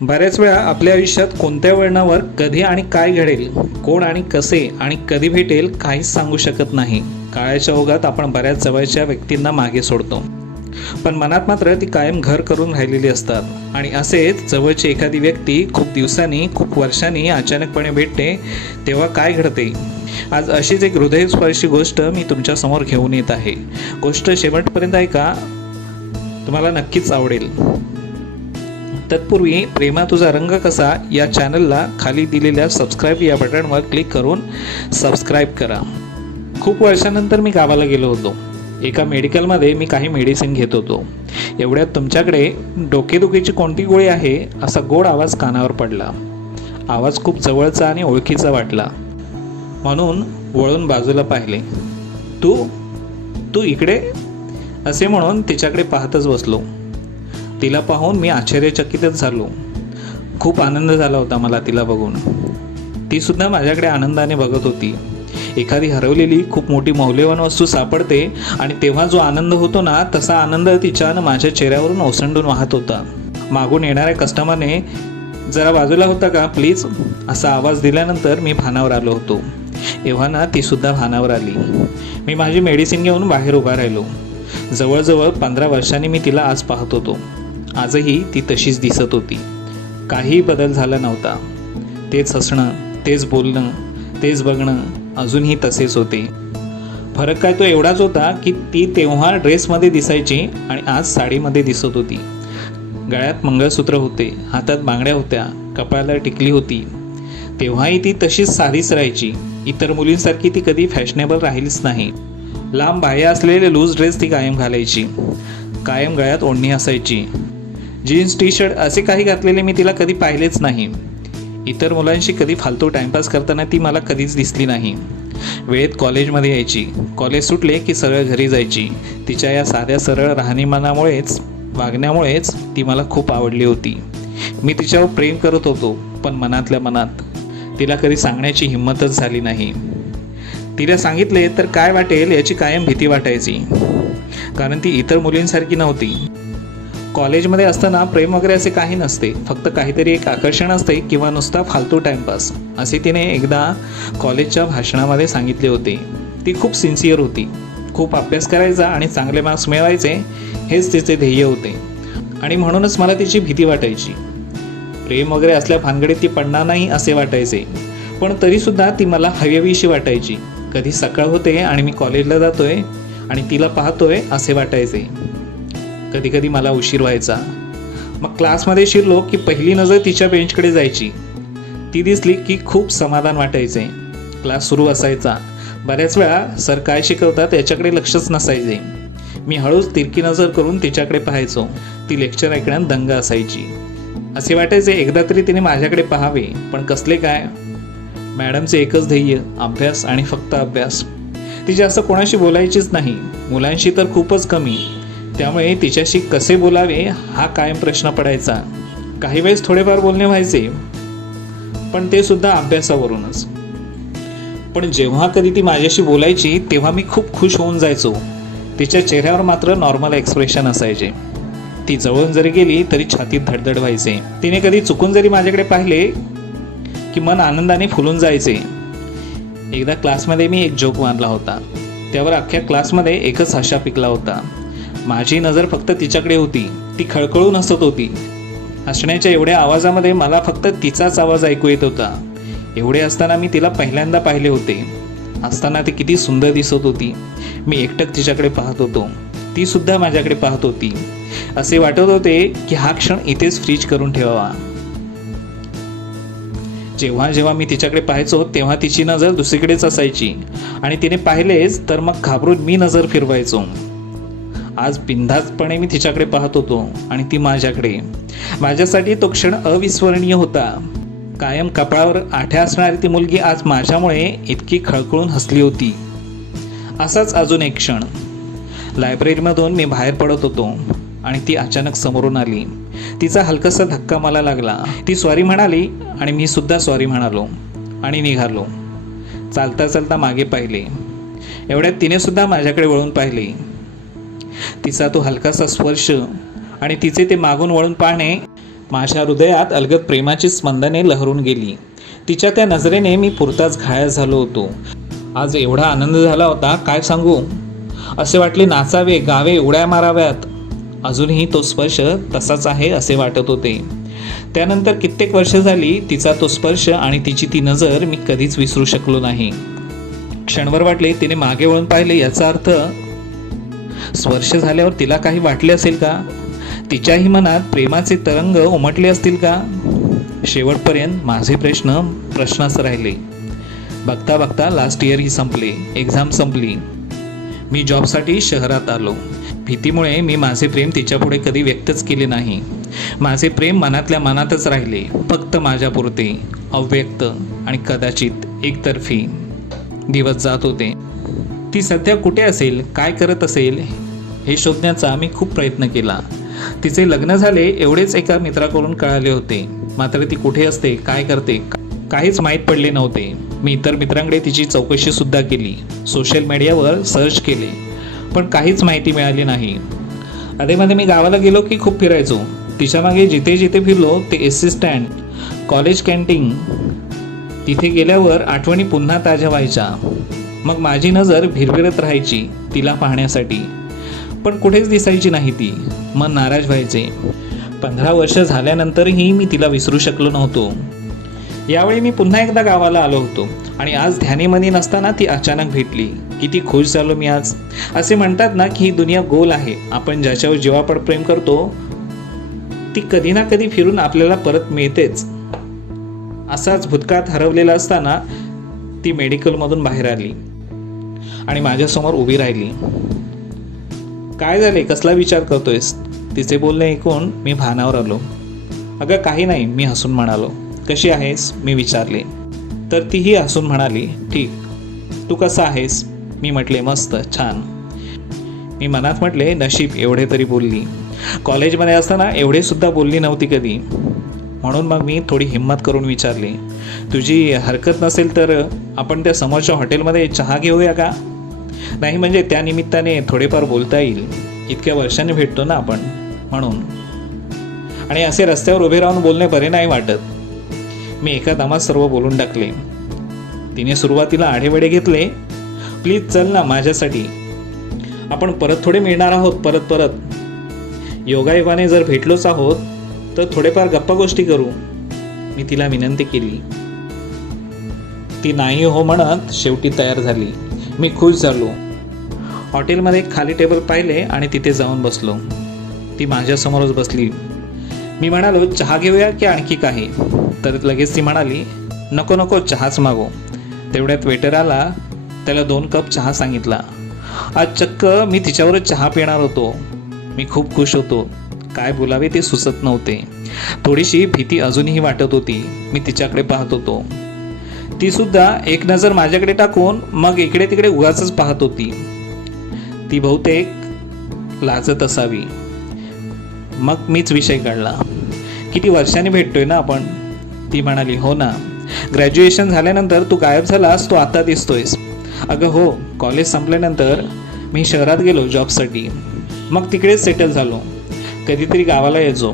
बऱ्याच वेळा आपल्या आयुष्यात कोणत्या वळणावर कधी आणि काय घडेल, कोण आणि कसे आणि कधी भेटेल काहीच सांगू शकत नाही. काळाच्या ओघात आपण बऱ्याच जवळच्या व्यक्तींना मागे सोडतो, पण मनात मात्र ती कायम घर करून राहिलेली असतात. आणि असेच जवळची एखादी व्यक्ती खूप दिवसांनी, खूप वर्षांनी अचानकपणे भेटते, तेव्हा काय घडते? आज अशीच एक हृदयस्पर्शी गोष्ट मी तुमच्यासमोर घेऊन येत आहे. गोष्ट शेवटपर्यंत ऐका, तुम्हाला नक्कीच आवडेल. तत्पूर्वी प्रेमा तुझा रंग कसा या चॅनलला खाली दिलेल्या सबस्क्राईब या बटनवर क्लिक करून सबस्क्राईब करा. खूप वर्षानंतर मी गावाला गेलो होतो. एका मेडिकलमध्ये मी काही मेडिसिन घेत होतो. एवढ्यात तुमच्याकडे डोकेदुखीची कोणती गोळी आहे असा गोड आवाज कानावर पडला. आवाज खूप जवळचा आणि ओळखीचा वाटला, म्हणून वळून बाजूला पाहिले. तू तू इकडे असे म्हणून तिच्याकडे पाहतच बसलो. तिला पाहून मी आश्चर्यचकितच झालो. खूप आनंद झाला होता मला तिला बघून. ती सुद्धा माझ्याकडे आनंदाने बघत होती. एखादी हरवलेली खूप मोठी मौल्यवान वस्तू सापडते आणि तेव्हा जो आनंद होतो ना, तसा आनंद तिच्यानं माझ्या चेहऱ्यावरून ओसंडून वाहत होता. मागून येणाऱ्या कस्टमरने जरा बाजूला होता का प्लीज असा आवाज दिल्यानंतर मी भानावर आलो होतो. एव्हा ना ती सुद्धा भानावर आली. मी माझी मेडिसिन घेऊन बाहेर उभा राहिलो. जवळजवळ 15 वर्षांनी मी तिला आज पाहत होतो. आजही ती तशीच दिसत होती. काही बदल झाला नव्हता. तेच हसणं, तेच बोलणं, तेच बघणं अजूनही तसेच होते. फरक काय तो एवढाच होता की ती तेव्हा ड्रेसमध्ये दिसायची आणि आज साडीमध्ये दिसत होती. गळ्यात मंगळसूत्र होते, हातात बांगड्या होत्या, कपाळाला टिकली होती. तेव्हाही ती तशीच साधीच राहायची. इतर मुलींसारखी ती कधी फॅशनेबल राहिलीच नाही. लांब बाह्य असलेले लूज ड्रेस ती कायम घालायची. कायम गळ्यात ओढणी असायची. जीन्स टी शर्ट असे काही घातलेले मी तिला कधी पाहिलेच नाही. इतर मुलांशी कधी फालतू टाइमपास करताना ती मला कधीच दिसली नाही. वेळेत कॉलेजमध्ये यायची. कॉलेज सुटले की सरळ घरी जायची. तिच्या या साध्या सरळ राहणीमानामुळेच, वागण्यामुळेच ती मला खूप आवडली होती. मी तिच्यावर प्रेम करत होतो, पण मनातल्या मनात तिला कधी सांगण्याची हिंमतच झाली नाही. तिला सांगितले तर काय वाटेल याची कायम भीती वाटायची, कारण ती इतर मुलींसारखी नव्हती. कॉलेजमध्ये असताना प्रेम वगैरे असे काही नसते, फक्त काहीतरी एक आकर्षण असते किंवा नुसता फालतू टाइमपास, असे तिने एकदा कॉलेजच्या भाषणामध्ये सांगितले होते. ती खूप सिन्सिअर होती. खूप अभ्यास करायचा आणि चांगले मार्क्स मिळवायचे हेच तिचे ध्येय होते, आणि म्हणूनच मला तिची भीती वाटायची. प्रेम वगैरे असल्या भानगडीत ती पडणार नाही असे वाटायचे, पण तरीसुद्धा ती मला हवीहवीशी वाटायची. कधी सकाळ होते आणि मी कॉलेजला जातोय आणि तिला पाहतोय असे वाटायचे. कधी कधी मला उशीर व्हायचा. मग क्लासमध्ये शिरलो की पहिली नजर तिच्या बेंचकडे जायची. ती दिसली की खूप समाधान वाटायचे. क्लास सुरू असायचा. बऱ्याच वेळा सर काय शिकवतात याच्याकडे लक्षच नसायचे. मी हळूच तिरकी नजर करून तिच्याकडे पाहायचो. ती लेक्चर ऐकण्यात दंग असायची. असे वाटायचे एकदा तरी तिने माझ्याकडे पाहावे, पण कसले काय. मॅडमचे एकच ध्येय, अभ्यास आणि फक्त अभ्यास. ती जास्त कोणाशी बोलायचीच नाही, मुलांशी तर खूपच कमी. त्यामुळे तिच्याशी कसे बोलावे हा कायम प्रश्न पडायचा. काही वेळेस थोडेफार बोलणे व्हायचे, पण ते सुद्धा अभ्यासावरूनच. पण जेव्हा कधी ती माझ्याशी बोलायची तेव्हा मी खूप खुश होऊन जायचो. तिच्या चेहऱ्यावर मात्र नॉर्मल एक्सप्रेशन असायचे. ती जवळून जरी गेली तरी छातीत धडधड व्हायचे. तिने कधी चुकून जरी माझ्याकडे पाहिले की मन आनंदाने फुलून जायचे. एकदा क्लासमध्ये मी एक जोक मारला होता. त्यावर अख्ख्या क्लासमध्ये एकच हशा पिकला होता. माझी नजर फक्त तिच्याकडे होती. ती खळखळून हसत होती. हसण्याच्या एवढ्या आवाजामध्ये मला फक्त तिचाच आवाज ऐकू येत होता. एवढे असताना मी तिला पहिल्यांदा पाहिले होते. असताना ती किती सुंदर दिसत होती. मी एकटक तिच्याकडे पाहत होतो. ती सुद्धा माझ्याकडे पाहत होती. असे वाटत होते की हा क्षण इथेच फ्रीज करून ठेवावा. जेव्हा जेव्हा मी तिच्याकडे पाहायचो तेव्हा तिची नजर दुसरीकडेच असायची, आणि तिने पाहिलेच तर मग घाबरून मी नजर फिरवायचो. आज बिनधास्तपणे मी तिच्याकडे पाहत होतो आणि ती माझ्याकडे. माझ्यासाठी तो क्षण अविस्मरणीय होता. कायम कपाळावर आठ्या असणारी ती मुलगी आज माझ्यामुळे इतकी खळखळून हसली होती. असाच अजून एक क्षण. लायब्ररीमधून मी बाहेर पडत होतो आणि ती अचानक समोरून आली. तिचा हलकासा धक्का मला लागला. ती सॉरी म्हणाली आणि मी सुद्धा सॉरी म्हणालो आणि निघालो. चालता चालता मागे पाहिले. एवढ्यात तिने सुद्धा माझ्याकडे वळून पाहिले. तिचा तो हलकासा स्पर्श आणि तिचे ते मागून वळून पाहणे माझ्या हृदयात अलगद प्रेमाची स्पंदने लहरून गेली. तिच्या त्या नजरेने मी पुरताच घायल झालो होतो. आज एवढा आनंद झाला होता काय सांगू. असे वाटले नाचावे, गावे, उड्या माराव्यात. अजूनही तो स्पर्श तसाच आहे असे वाटत होते. त्यानंतर कित्येक वर्ष झाली तिचा तो स्पर्श आणि तिची ती नजर मी कधीच विसरू शकलो नाही. क्षणभर वाटले तिने मागे वळून पाहिले. याचा अर्थ स्पर्श झाल्यावर तिला काही वाटले असेल का? तिच्याही मनात प्रेमाचे तरंग उमटले असतील का? शेवटपर्यंत माझे प्रश्नच राहिले. बघता बघता लास्ट इयर ही संपले. एक्झाम संपली. मी जॉबसाठी शहरात आलो. भीतीमुळे मी माझे प्रेम तिच्यापुढे कधी व्यक्तच केले नाही. माझे प्रेम मनातल्या मनातच राहिले, फक्त माझ्यापुरते, अव्यक्त आणि कदाचित एकतर्फी. दिवस जात होते. ती सध्या कुठे असेल, काय करत असेल हे शोधण्याचा मी खूप प्रयत्न केला. तिचे लग्न झाले एवढेच एका मित्राकडून कळाले होते. मात्र ती कुठे असते, काय करते काहीच माहीत पडले नव्हते. मी इतर मित्रांकडे तिची चौकशी सुद्धा केली. सोशल मीडियावर सर्च केले, पण काहीच माहिती मिळाली नाही. अधेमध्ये मी गावाला गेलो की खूप फिरायचो. तिच्या मागे जिथे जिथे फिरलो ते एसटी स्टँड, कॉलेज कॅन्टीन. तिथे गेल्यावर आठवणी पुन्हा ताज्या व्हायच्या. मग माझी नजर भिरभिरत राहायची तिला पाहण्यासाठी, पण कुठेच दिसायची नाही ती. मन नाराज व्हायचे. 15 वर्ष झाल्यानंतरही मी तिला विसरू शकलो नव्हतो. यावेळी मी पुन्हा एकदा गावाला आलो होतो आणि आज ध्यानीमनी नसताना ती अचानक भेटली. किती खुश झालो मी आज. असे म्हणतात ना की ही दुनिया गोल आहे. आपण ज्याच्यावर जीवापाड प्रेम करतो ती कधी ना कधी फिरून आपल्याला परत मिळतेच. असाच भूतकाळात हरवलेला असताना ती मेडिकलमधून बाहेर आली आणि माझ्यासमोर उभी राहिली. काय झाले, कसला विचार करतोयस? तिचे बोलणे ऐकून मी भानावर आलो. अगं काही नाही, मी हसून म्हणालो. कशी आहेस मी विचारले. तर तीही हसून म्हणाली ठीक. तू कसा आहेस? मी म्हटले मस्त, छान. मी मनात म्हटले नशीब एवढे तरी बोलली. कॉलेजमध्ये असताना एवढे सुद्धा बोलली नव्हती कधी. म्हणून मग मी थोडी हिंमत करून विचारले, तुझी हरकत नसेल तर आपण त्या समोरच्या हॉटेलमध्ये चहा घेऊया का? नाही म्हणजे त्या निमित्ताने थोडेफार बोलता येईल. इतक्या वर्षांनी भेटतो ना आपण, म्हणून. आणि असे रस्त्यावर उभे राहून बोलणे बरे नाही वाटत. मी एका दमात सर्व बोलून टाकले. तिने सुरुवातीला आढेवेढे घेतले. प्लीज चल ना माझ्यासाठी, आपण परत थोडे मिळणार आहोत परत. योगायोगाने जर भेटलोच आहोत तर थोडेफार गप्पा गोष्टी करू, मी तिला विनंती केली. ती नाही हो म्हणत शेवटी तयार झाली. मी खुश झालो. हॉटेलमध्ये खाली टेबल पाहिले आणि तिथे जाऊन बसलो. ती माझ्यासमोरच बसली. मी म्हणालो चहा घेऊया की आणखी काही? तर लगेच ती म्हणाली नको चहाच मागो. तेवढ्यात वेटर आला. त्याला 2 कप चहा सांगितला. आज चक्क मी तिच्यावरच चहा पिणार होतो. मी खूप खुश होतो. काय बोलावे ते सुचत नव्हते. थोडीशी भीती अजूनही वाटत होती. मी तिच्याकडे पाहत होतो. ती सुद्धा एक नजर माझ्याकडे टाकून मग इकडे तिकडे उगाचच पाहत होती. ती बहुतेक लाजत असावी. मग मीच विषय काढला. किती वर्षांनी भेटतोय ना आपण? ती म्हणाली हो ना. ग्रॅज्युएशन झाल्यानंतर तू गायब झालास, तू आता दिसतोयस. अगं हो, कॉलेज संपल्यानंतर मी शहरात गेलो जॉबसाठी. मग तिकडेच सेटल झालो. कधीतरी गावाला यायचो.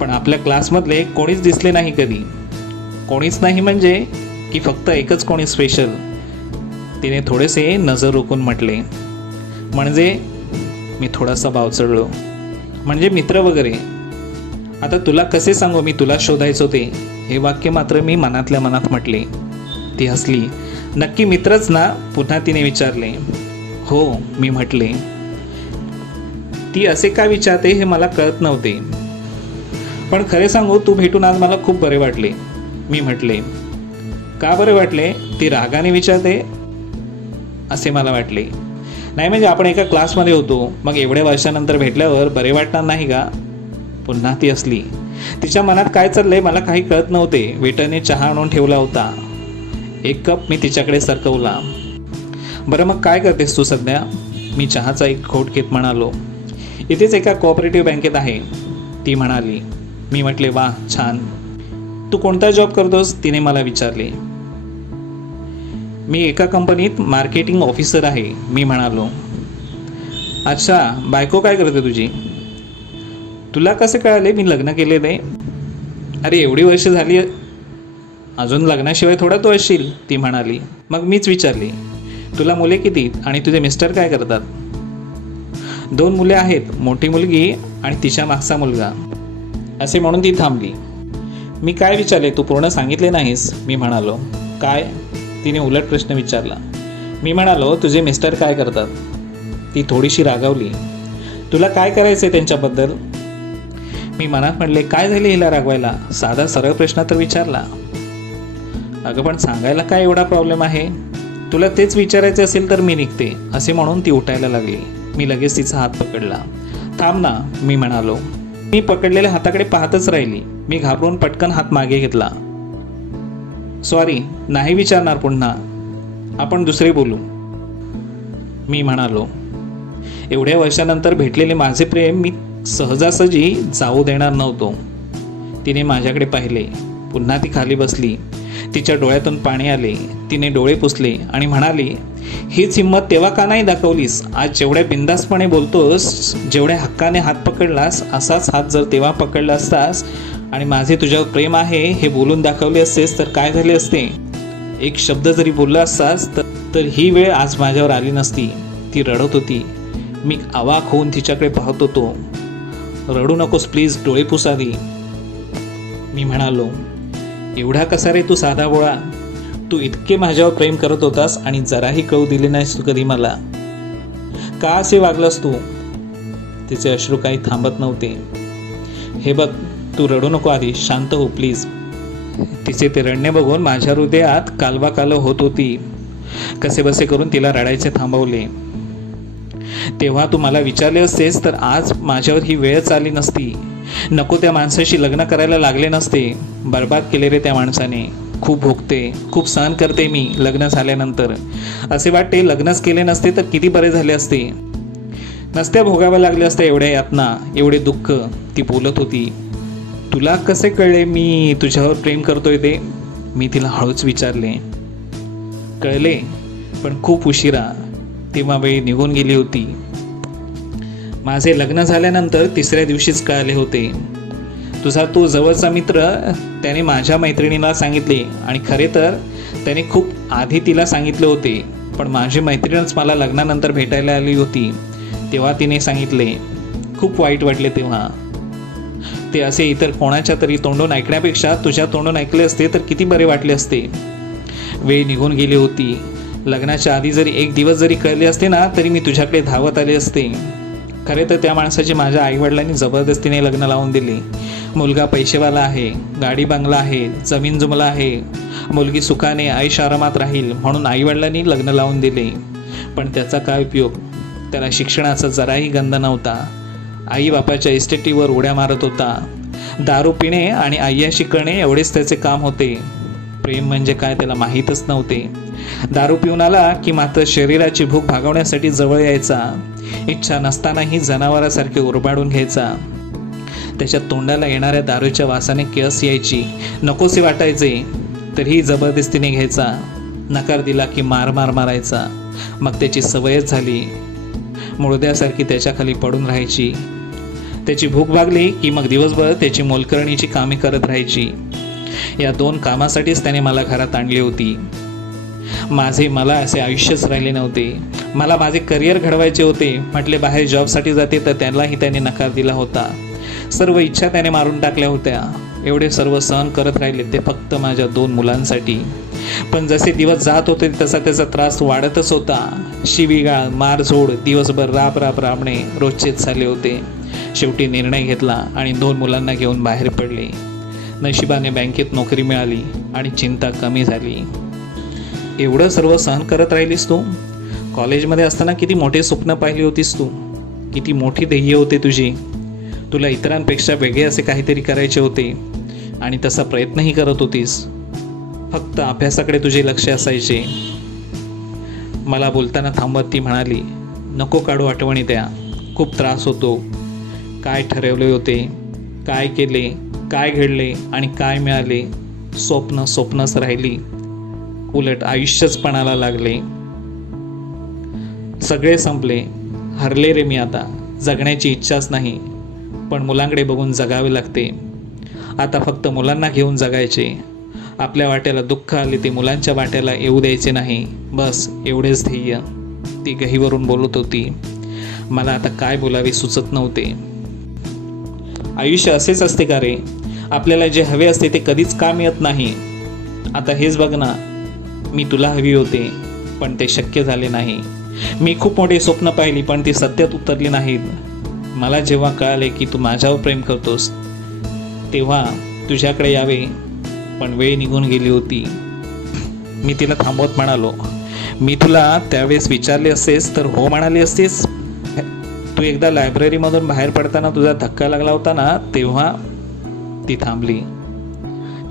पण आपल्या क्लासमधले कोणीच दिसले नाही कधी. कोणीच नाही म्हणजे की फक्त एकच कोणी स्पेशल. तिने थोडेसे नजर रोखून म्हटले. म्हणजे मी थोडासा बावचळलो. म्हणजे मित्र वगैरे. आता तुला कसे सांगू मी तुला शोधायचो ते? हे वाक्य मात्र मी मनातल्या मनात म्हटले. ती हसली. नक्की मित्रच ना? पुन्हा तिने विचारले. हो मी म्हटले. ती असे का विचारते हे मला कळत नव्हते. पण खरे सांगू तू भेटून आज मला खूप बरे वाटले, मी म्हटले. का बरे वाटले? ती रागाने विचारते असे मला वाटले. नाही म्हणजे आपण एका क्लासमध्ये होतो, मग एवढ्या वर्षानंतर भेटल्यावर बरे वाटणार नाही का? पुन्हा ती हसली. तिच्या मनात काय चाललंय मला काही कळत नव्हते. वेटरने चहा आणून ठेवला होता. 1 कप मी तिच्याकडे सरकवला. बरं मग काय करतेस तू सध्या? मी चहाचा एक घोट घेत म्हणालो. इथेच एका कोऑपरेटिव्ह बँकेत आहे, ती म्हणाली. मी म्हटले वा छान. तू कोणता जॉब करतोस? तिने मला विचारले. मी एका कंपनीत मार्केटिंग ऑफिसर आहे, मी म्हणालो. अच्छा, बायको काय करते तुझी? तुला कसे कळाले मी लग्न केले ते? अरे एवढी वर्ष झाली, अजून लग्नाशिवाय थोडा तू असशील, ती म्हणाली. मग मीच विचारली, तुला मुले किती आणि तुझे मिस्टर काय करतात? 2 मुले आहेत, मोठी मुलगी आणि तिच्या मागचा मुलगा, असे म्हणून ती थांबली. मी काय विचारले तू पूर्ण सांगितले नाहीस, मी म्हणालो. काय? तिने उलट प्रश्न विचारला. मी म्हणालो, तुझे मिस्टर काय करतात? ती थोडीशी रागावली. तुला काय करायचं त्यांच्याबद्दल? मी मनात म्हणले, काय झाले हिला रागवायला, साधा सरळ प्रश्न तर विचारला. अगं पण सांगायला काय एवढा प्रॉब्लेम आहे? तुला तेच विचारायचे असेल तर मी निघते, असे म्हणून ती उठायला लागली. मी लगेच तिचा हात पकडला. थांब ना, मी म्हणालो. मी पकडलेल्या हाताकडे पाहतच राहिली. मी घाबरून पटकन हात मागे घेतला. सॉरी, नाही विचारणार पुन्हा, आपण दुसरे बोलू, मी म्हणालो. एवढ्या वर्षानंतर भेटलेले माझे प्रेम मी सहजासहजी जाऊ देणार नव्हतो. तिने माझ्याकडे पाहिले. पुन्हा ती खाली बसली. तिच्या डोळ्यातून पाणी आले. तिने डोळे पुसले आणि म्हणाली, हीच हिंमत तेव्हा का नाही दाखवलीस? आज जेवढ्या बिंदासपणे बोलतोस, जेवढ्या हक्काने हात पकडलास, असाच हात जर तेव्हा पकडला असतास आणि माझे तुझ्यावर प्रेम आहे हे बोलून दाखवले असतेस तर काय झाले असते? एक शब्द जरी बोलला असतास तर ही वेळ आज माझ्यावर आली नसती. ती रडत होती. मी अवाक होऊन तिच्याकडे पाहत होतो. रडू नकोस प्लीज, डोळे पुस आधी, मी म्हणालो. एवढा कसा रे तू साधा बोळा? तू इतके माझ्यावर प्रेम करत होतास आणि जराही कळू दिले नाहीस तू कधी मला. का असे वागलास तू? तिचे अश्रू काही थांबत नव्हते. हे बघ, तू रडू नको आधी, शांत हो प्लीज. तिचे ते रडणे बघून माझ्या हृदयात कालवाकाल होत होती. कसेबसे करून तिला रडायचे थांबवले. तेव्हा तू मला विचारले असतेस तर आज माझ्यावर ही वेळच आली नसती. नको त्या माणसाशी लग्न करायला लागले नसते. बर्बाद केले रे त्या माणसाने. खूप भोगते, खूप सहन करते मी लग्न झाल्यानंतर. असे वाटते लग्नच केले नसते तर किती बरे झाले असते. नसत्या भोगाव्या लागले असत्या एवढ्या यातना, एवढे दुःख, ती बोलत होती. तुला कसे कळले मी तुझ्यावर प्रेम करतोय ते? मी तिला हळूच विचारले. कळले, पण खूप उशिरा. तेव्हा वेळ निघून गेली होती. माझे लग्न झाल्यानंतर 3ऱ्या दिवशीच कळाले होते. तुझा तो जवळचा मित्र त्याने माझ्या मैत्रिणीला सांगितले आणि खरे तर त्याने खूप आधी तिला सांगितले होते, पण माझी मैत्रीणच मला लग्नानंतर भेटायला आली होती तेव्हा तिने सांगितले. खूप वाईट वाटले तेव्हा. ते असे इतर कोणाच्या तरी तोंडून ऐकण्यापेक्षा तुझ्या तोंडून ऐकले असते तर किती बरे वाटले असते. वेळ निघून गेली होती. लग्नाच्या आधी जरी 1 दिवस जरी कळले असते ना तरी मी तुझ्याकडे धावत आले असते. खरे तर त्या माणसाची माझ्या आईवडिलांनी जबरदस्तीने लग्न लावून दिले. मुलगा पैसेवाला आहे, गाडी बंगला आहे, जमीन जुमला आहे, मुलगी सुखाने ऐश आरामात राहील म्हणून आईवडिलांनी लग्न लावून दिले. पण त्याचा काय उपयोग? त्याला शिक्षणाचा जराही गंध नव्हता. आई बापाच्या इस्टेटीवर उड्या मारत होता. दारू पिणे आणि अय्याशी करणे एवढेच त्याचे काम होते. प्रेम म्हणजे काय त्याला माहीतच नव्हते. दारू पिऊन आला की मात्र शरीराची भूक भागवण्यासाठी जवळ यायचा. इच्छा नसतानाही जनावरासारखे उरबाडून घ्यायचा. त्याच्या तोंडाला येणाऱ्या दारूच्या वासाने केस यायची. नकोसे वाटायचे तरीही जबरदस्तीने घ्यायचा. नकार दिला की मार मार मारायचा. मग त्याची सवयच झाली. मुळद्यासारखी त्याच्याखाली पडून राहायची. त्याची भूक भागली की मग दिवसभर त्याची मोलकरणीची कामे करत राहायची. या 2 कामासाठीच त्याने मला घरात आणली होती. मला असे आयुष्यच राहिले नव्हते. मला माझे करिअर घडवायचे होते. म्हटले बाहेर जॉबसाठी जाते तर त्यालाही त्याने नकार दिला होता. सर्व इच्छा त्याने मारून टाकल्या होत्या. एवढे सर्व सहन करत राहिले ते फक्त माझ्या 2 मुलांसाठी. पण जसे दिवस जात होते तसा त्याचा त्रास वाढतच होता. शिवीगाळ, मारझोड, दिवसभर राबणे रोजचेच झाले होते. शेवटी निर्णय घेतला आणि 2 मुलांना घेऊन बाहेर पडले. नशिबाने बँकेत नोकरी मिळाली आणि चिंता कमी झाली. एवढं सर्व सहन करत राहिलीस तू? कॉलेजमध्ये असताना किती मोठे स्वप्न पाहिली होतीस तू. किती मोठी ध्येय होते तुझी. तुला इतरांपेक्षा वेगळे असे काहीतरी करायचे होते आणि तसा प्रयत्नही करत होतीस. फक्त अभ्यासाकडे तुझे लक्ष असायचे. मला बोलताना थांबत ती म्हणाली, नको काढू आठवणी त्या. खूप त्रास होतो. काय ठरवले होते, काय केले, काय घडले आणि काय मिळाले, स्वप्नच राहिली. उलट आयुष्यच पणाला लागले. सगळे संपले. हरले रे मी आता. जगण्याची इच्छाच नाही. पण मुलांकडे बघून जगावे लागते. आता फक्त मुलांना घेऊन जगायचे. आपल्या वाट्याला दुःख आले ते मुलांच्या वाट्याला येऊ द्यायचे नाही, बस एवढेच ध्येय. ती गहीवरून बोलत होती. मला आता काय बोलावे सुचत नव्हते. आयुष्य असेच असते का रे? आपल्याला जे हवे असते ते कधीच का मिळत नाही? आता हेच बघ ना, मी तुला हवी होते पण ते शक्य झाले नाही. मी खूप मोठी स्वप्न पाहिली पण ती सत्यात उतरली नाहीत. मला जेव्हा कळाले की तू माझ्यावर प्रेम करतोस तेव्हा तुझ्याकडे यावे, पण वेळ निघून गेली होती. मी तिला थांबवत म्हणालो, मी तुला त्यावेळेस विचारले असतेस तर हो म्हणाली असतेस. तू एकदा लायब्ररीमधून बाहेर पडताना तुझा धक्का लागला होता ना, तेव्हा. ती थांबली.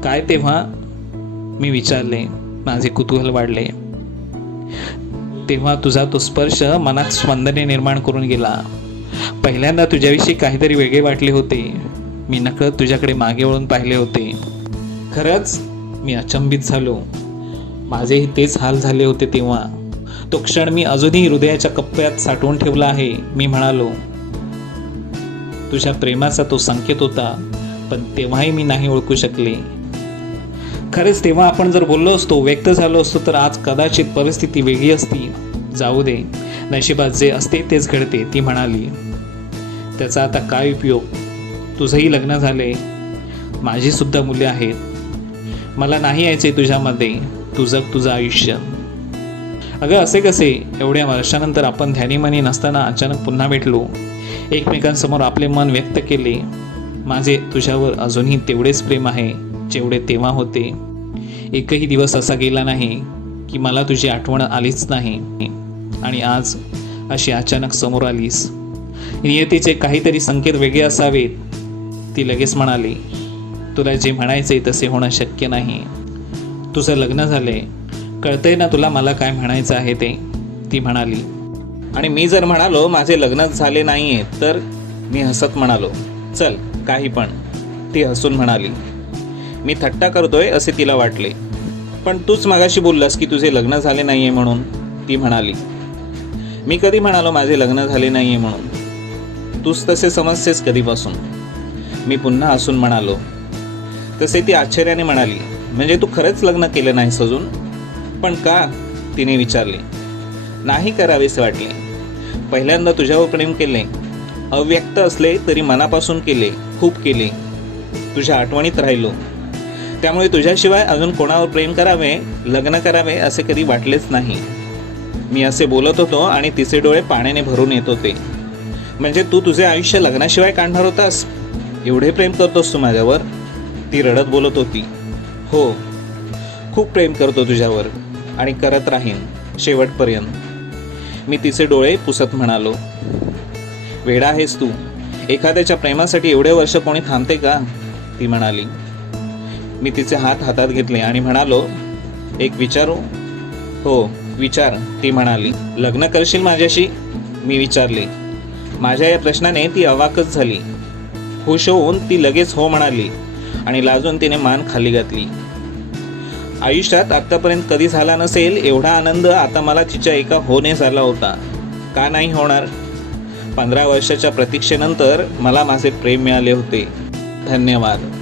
काय तेव्हा? मी विचारले. माझे कुतूहल वाढले. तेव्हा तुझा तो स्पर्श मनात स्पंदने निर्माण करून गेला. पहिल्यांदा तुझ्याविषयी काहीतरी वेगळे वाटले होते. मी नकळत तुझ्याकडे मागे वळून पाहिले होते. खरंच? मी अचंबित झालो. माझेही तेच हाल झाले होते तेव्हा. तो क्षण मी अजूनही हृदयाच्या कप्प्यात साठवून ठेवला आहे. मी म्हणालो, तुझ्या प्रेमाचा तो संकेत होता, पण तेव्हाही मी नाही ओळखू शकले. खरेच तेव्हा आपण जर बोललो असतो, व्यक्त झालो असतो तर आज कदाचित परिस्थिती वेगळी असती. जाऊ दे, नशिबात जे असते तेच घडते, ती म्हणाली. त्याचा आता काय उपयोग? तुझंही लग्न झाले, माझी सुद्धा मुले आहेत. मला नाही यायचे तुझ्यामध्ये. तू जग तुझं आयुष्य. अगं असे कसे? एवढ्या वर्षानंतर आपण ध्यानीमनी नसताना अचानक पुन्हा भेटलो. एकमेकांसमोर आपले मन व्यक्त केले. माझे तुझ्यावर अजूनही तेवढेच प्रेम आहे जेवढे तेव्हा होते. एकही दिवस असा गेला नाही की मला तुझी आठवण आलीच नाही. आणि आज अशी अचानक समोर आलीस. नियतीचे काहीतरी संकेत वेगळे असावेत. ती लगेच म्हणाली, तुला जे म्हणायचे तसे होणं शक्य नाही. तुझं लग्न झालंय, कळतंय ना तुला मला काय म्हणायचं आहे ते, ती म्हणाली. आणि मी जर म्हणालो माझे लग्नच झाले नाहीये तर? मी हसत म्हणालो, चल काही पण. ती हसून म्हणाली, मी थट्टा करतोय असे तिला वाटले. पण तूच मगाशी बोललास की तुझे लग्न झाले नाहीये म्हणून, ती म्हणाली. मी कधी म्हणालो माझे लग्न झाले नाहीये म्हणून? तूच तसे समजतेस कधीपासून? मी पुन्हा हसून म्हणालो. तसे ती आश्चर्याने म्हणाली, म्हणजे तू खरंच लग्न केलं नाहीस अजून? पण का? तिने विचारले. नाही करावेसे वाटले. पहिल्यांदा तुझ्यावर प्रेम केले. अव्यक्त असले तरी मनापासून केले, खूप केले. तुझ्या आठवणीत राहिलो. त्यामुळे तुझ्याशिवाय अजून कोणावर प्रेम करावे, लग्न करावे असे कधी वाटलेच नाही. मी असे बोलत होतो आणि तिचे डोळे पाण्याने भरून येत होते. म्हणजे तू तुझे आयुष्य लग्नाशिवाय काढणार होतास? एवढे प्रेम करतोस तू माझ्यावर? ती रडत बोलत होती. हो, खूप प्रेम करतो तुझ्यावर आणि करत राहीन शेवटपर्यंत. मी तिचे डोळे पुसत म्हणालो. वेडा आहेस तू. एखाद्याच्या प्रेमासाठी एवढे वर्ष कोणी थांबते का? ती म्हणाली. मी तिचे हात हातात घेतले आणि म्हणालो, एक विचारू? हो विचार, ती म्हणाली. लग्न करशील माझ्याशी? मी विचारले. माझ्या या प्रश्नाने ती अवाकच झाली. खुश होऊन ती लगेच हो म्हणाली आणि लाजून तिने मान खाली घातली. आयुष्यात आत्तापर्यंत कधी झाला नसेल एवढा आनंद आता मला तिच्या एका होने झाला होता. का नाही होणार? 15 वर्षाच्या प्रतीक्षेनंतर मला माझे प्रेम मिळाले होते. धन्यवाद.